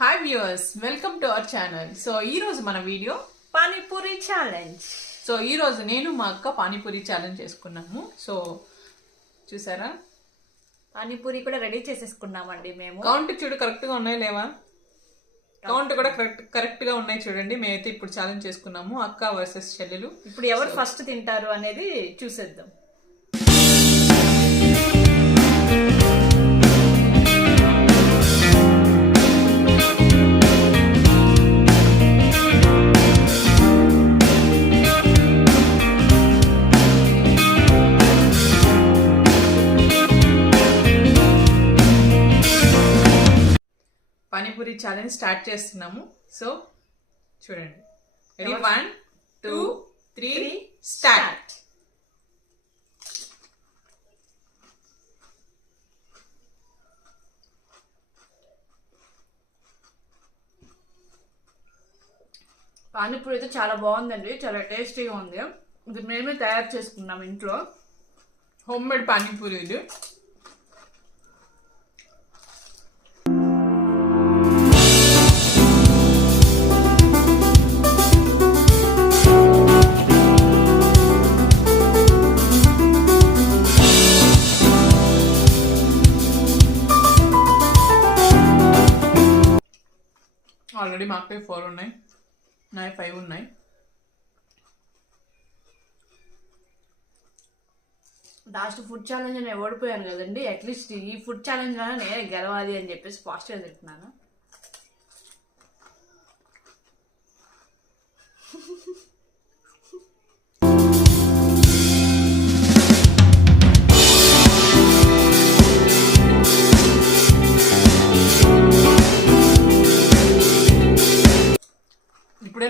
Hi viewers welcome to our channel so ఈ రోజు మన వీడియో పానీపూరి ఛాలెంజ్ సో ఈ రోజు నేను మా అక్క పానీపూరి ఛాలెంజ్ చేసుకున్నాము. సో చూసారా? పానీపూరి కూడా రెడీ చేసేసుకున్నామండి మేము. కౌంట్ చూడు కరెక్ట్గా ఉన్నాయి లేవా? కౌంట్ కూడా కరెక్ట్ కరెక్ట్గా ఉన్నాయి చూడండి. మేమైతే ఇప్పుడు ఛాలెంజ్ చేసుకున్నాము అక్క వర్సెస్ చెల్లెలు. ఇప్పుడు ఎవరు ఫస్ట్ తింటారు అనేది చూసేద్దాం. పానీపూరి ఛాలెంజ్ స్టార్ట్ చేస్తున్నాము. సో చూడండి. Ready one two three start panipuri అయితే చాలా బాగుందండి. చాలా టేస్టీగా ఉంది. ఇది మేమే తయారు చేసుకున్నాం ఇంట్లో. హోమ్ మేడ్ పానీపూరి ఇది. ఆల్రెడీ మాకు ఫోర్ ఉన్నాయి. నాయి ఫైవ్ ఉన్నాయి. లాస్ట్ ఫుడ్ ఛాలెంజ్ నేను ఓడిపోయాను కదండి అట్లీస్ట్ ఈ ఫుడ్ ఛాలెంజ్ నేనే గెలవాలి అని చెప్పేసి ఫాస్ట్గా తింటున్నాను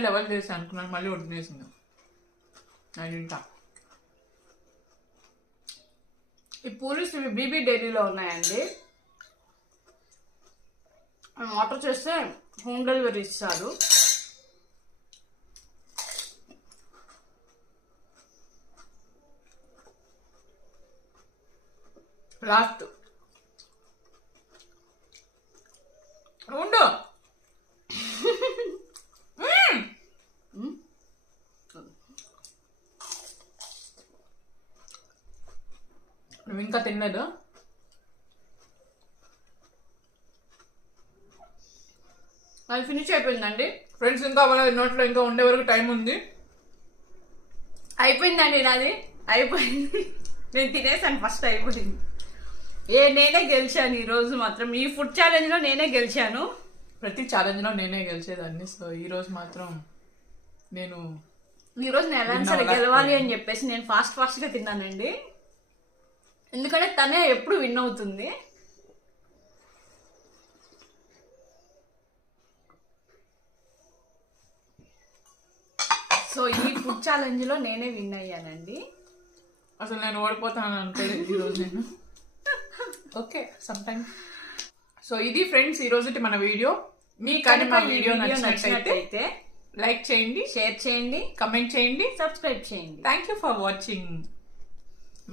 లెవెల్ చేసి అనుకున్నాను మళ్ళీ వదిలేసింది. అది తింటా. ఈ పూరీస్ ఇవి బీబీ డైరీలో ఉన్నాయండి. మనం ఆర్డర్ చేస్తే హోమ్ డెలివరీ ఇస్తారు. లాస్ట్ ఉండు మ్మ్. నువ్వు ఇంకా తినలేదు అది ఫినిష్ అయిపోయిందండి. ఫ్రెండ్స్ ఇంకా అవ్వలేదు నోట్లో ఇంకా ఉండే వరకు టైం ఉంది. అయిపోయిందండి నాది. అయిపోయింది. నేను తినేసాను ఫస్ట్ అయిపోయింది. ఏ నేనే గెలిచాను ఈ రోజు మాత్రం. ఈ ఫుడ్ ఛాలెంజ్లో నేనే గెలిచాను. ప్రతి ఛాలెంజ్లో నేనే గెలిచేదాన్ని. సో ఈ రోజు మాత్రం నేను ఈ రోజు నేను ఎలా సరే? గెలవాలి అని చెప్పేసి నేను ఫాస్ట్ ఫాస్ట్గా తిన్నానండి. ఎందుకంటే తనే ఎప్పుడు విన్ అవుతుంది. సో ఈ ఫుడ్ ఛాలెంజ్లో నేనే విన్ అయ్యానండి. అసలు నేను ఓడిపోతాను అనుకోలేదు ఈ రోజు నేను. Okay some time. సో ఇది ఫ్రెండ్స్ ఈ రోజు మన వీడియో. మీ కానీ మా వీడియో నచ్చినట్టయితే లైక్ చేయండి షేర్ చేయండి కమెంట్ చేయండి సబ్స్క్రైబ్ చేయండి. Thank you for watching.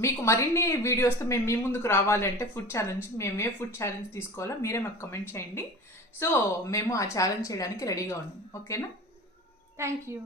మీకు మరిన్ని వీడియోస్తో మేము మీ ముందుకు రావాలి అంటే ఫుడ్ ఛాలెంజ్ మేము ఏ ఫుడ్ ఛాలెంజ్ తీసుకోవాలో? మీరే మాకు కమెంట్ చేయండి. సో మేము ఆ ఛాలెంజ్ చేయడానికి రెడీగా ఉన్నాం. ఓకేనా థ్యాంక్ యూ